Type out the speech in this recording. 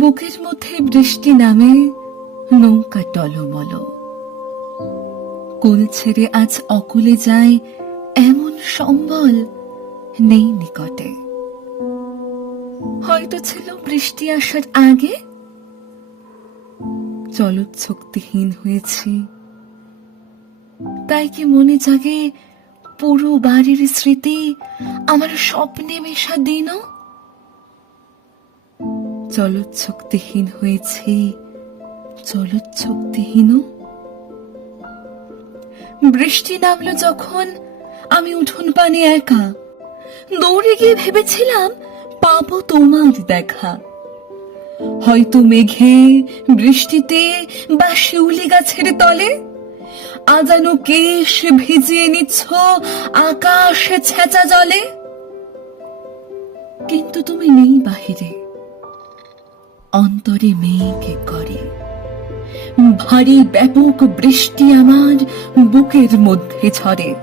বুকের মধ্যে বৃষ্টি নামে নৌকা টলমল। কুল ছেড়ে আজ অকুলে যায় এমন সম্বল নেই নিকটে। হয়তো ছিল বৃষ্টি আসার আগে? চলচ্ছক্তিহীন হয়েছি। তাই কি মনে জাগে পুরো বাড়ির স্মৃতি আমার স্বপ্নে মেশা দিনও? চলচ্ছক্তিহীন হয়েছে। চলচ্ছক্তিহীন বৃষ্টি নামলো যখন আমি উঠোন পানে একা। দৌড়ে গিয়ে ভেবেছিলাম, পাবো তোমার দেখা। হয়তো মেঘে বৃষ্টিতে বা শিউলি গাছের তলে আজানো কেশ ভিজিয়ে নিচ্ছ আকাশ ছেঁচা জলে। কিন্তু তুমি নেই বাহিরে। অন্তরে মেঘে করে। ভারী ব্যাপক বৃষ্টি আমার বুকের মধ্যে ঝরে।